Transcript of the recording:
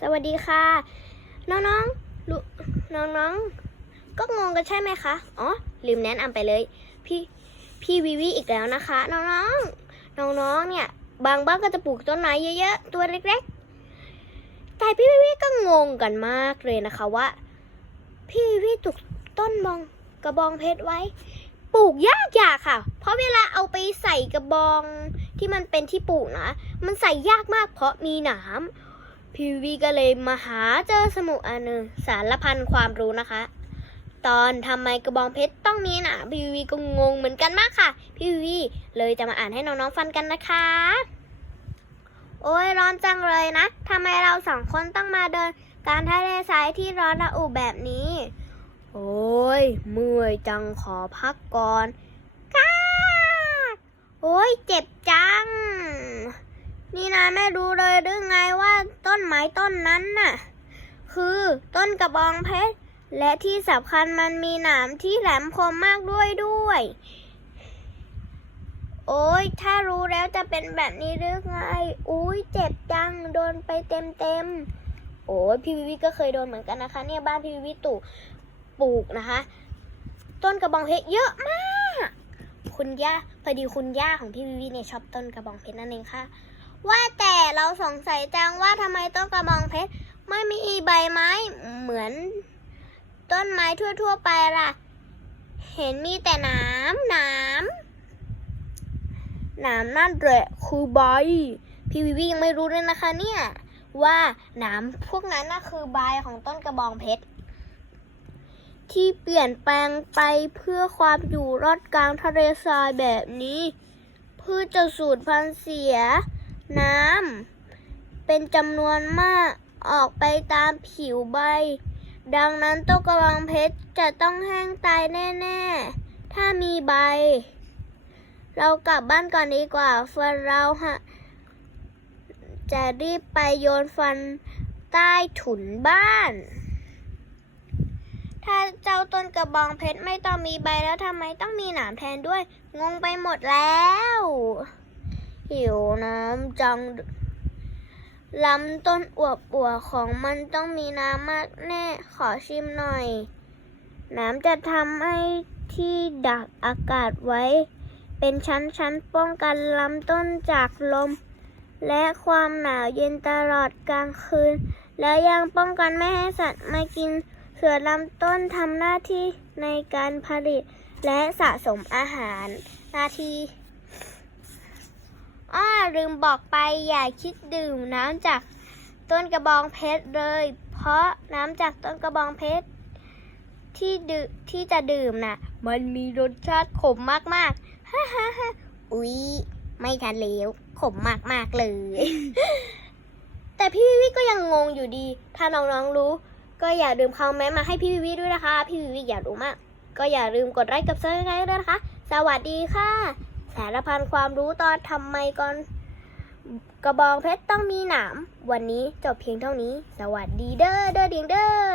สวัสดีค่ะ น้องๆน้องๆ ก็งงกันใช่ไหมคะ อ๋อ ลืมแนะนำไปเลย พี่พี่วิวิอีกแล้วนะคะ น้องๆ น้องๆ เนี่ย บางบ้านก็จะปลูกต้นไม้เยอะๆ ตัวเล็กๆ แต่พี่วิวิก็งงกันมากเลยนะคะว่า พี่วิวิปลูกต้นมองกระบองเพชรไว้ ปลูกยากยากค่ะ เพราะเวลาเอาไปใส่กระบองที่มันเป็นที่ปลูกนะ มันใส่ยากมากเพราะมีหนาม พี่วิวิก็เลยมาหาเจอสมุดอันหนึ่งสารพันความรู้นะคะ ตอนทำไมกระบองเพชรต้องมีหนาพี่วิวิก็งงเหมือนกันมากค่ะ พี่วิวิเลยจะมาอ่านให้น้องๆฟังกันนะคะ โอ้ยร้อนจังเลยนะทำไมเราสองคนต้องมาเดิน การทะเลทรายที่ร้อนระอุแบบนี้ โอ้ยเมื่อยจังขอพักก่อนก้าโอ้ยเจ็บจัง นี่นายไม่รู้เลยหรือไงว่าต้นไม้ต้นนั้นน่ะ คือต้นกระบองเพชร และที่สำคัญมันมีหนามที่แหลมคมมากด้วยด้วย โอ้ยถ้ารู้แล้วจะเป็นแบบนี้หรือไง อุ้ยเจ็บจังโดนไปเต็มเต็มโอ้ยพี่วิวิก็เคยโดนเหมือนกันนะคะ เนี่ยบ้านพี่วิวิตู่ปลูกนะคะ ต้นกระบองเพชรเยอะมาก คุณย่าพอดีคุณย่าของพี่วิวิเนี่ยชอบต้นกระบองเพชรนั่นเองค่ะ ว่าแต่เราสงสัยจังว่าทำไมต้นกระบองเพชรไม่มีใบไม้เหมือน ต้นไม้ทั่ว ๆ ไปล่ะ เห็นมีแต่หนามหนามหนามนั่นแหละคือใบพี่วิวยังไม่รู้เลยนะคะเนี่ยว่าหนามพวกนั้นน่ะคือใบของต้นกระบองเพชรที่เปลี่ยนแปลงไปเพื่อความอยู่รอดกลางทะเลทรายแบบนี้เพื่อจะสูดพันธุ์เสีย น้ำเป็นจำนวนมากออกไปตามผิวใบ ดังนั้นต้นกระบองเพชรจะต้องแห้งตายแน่ๆ ถ้ามีใบ เรากลับบ้านก่อนดีกว่าฟันเราฮะจะรีบไปโยนฟันใต้ถุนบ้าน ถ้าเจ้าต้นกระบองเพชรไม่ต้องมีใบแล้วทำไมต้องมีหนามแทนด้วย งงไปหมดแล้ว หิวน้ำจังลำต้นอวบอวบของมันต้องมีน้ำมากแน่ ขอชิมหน่อย น้ำจะทำให้ที่ดักอากาศไว้ เป็นชั้นๆป้องกันลำต้นจากลม และความหนาวเย็นตลอดกลางคืน และยังป้องกันไม่ให้สัตว์มากิน เส่วนลำต้นทำหน้าที่ในการผลิตและสะสมอาหารหน้าที่ อ้อลืมบอกไปอย่าคิดดื่มน้ำจากต้นกระบองเพชรเลย เพราะน้ำจากต้นกระบองเพชรที่ดื่มที่จะดื่มน่ะ มันมีรสชาติขมมากๆฮ่าฮ่าฮ่าอุ๊ย ไม่ทันแล้วขมมากๆเลย แต่พี่วิวิก็ยังงงอยู่ดี ถ้าน้องๆรู้ ก็อย่าลืมคอมเมนต์มาให้พี่วิวิด้วยนะคะ พี่วิวิอยากรู้มาก ก็อย่าลืมกดไลค์กับซับสไครต์ด้วยนะคะ สวัสดีค่ะ สารพันความรู้ตอนทำไมก่อนกระบองเพชรต้องมีหนาม วันนี้จบเพียงเท่านี้ สวัสดีเด้อเด้อเดียงเด้อ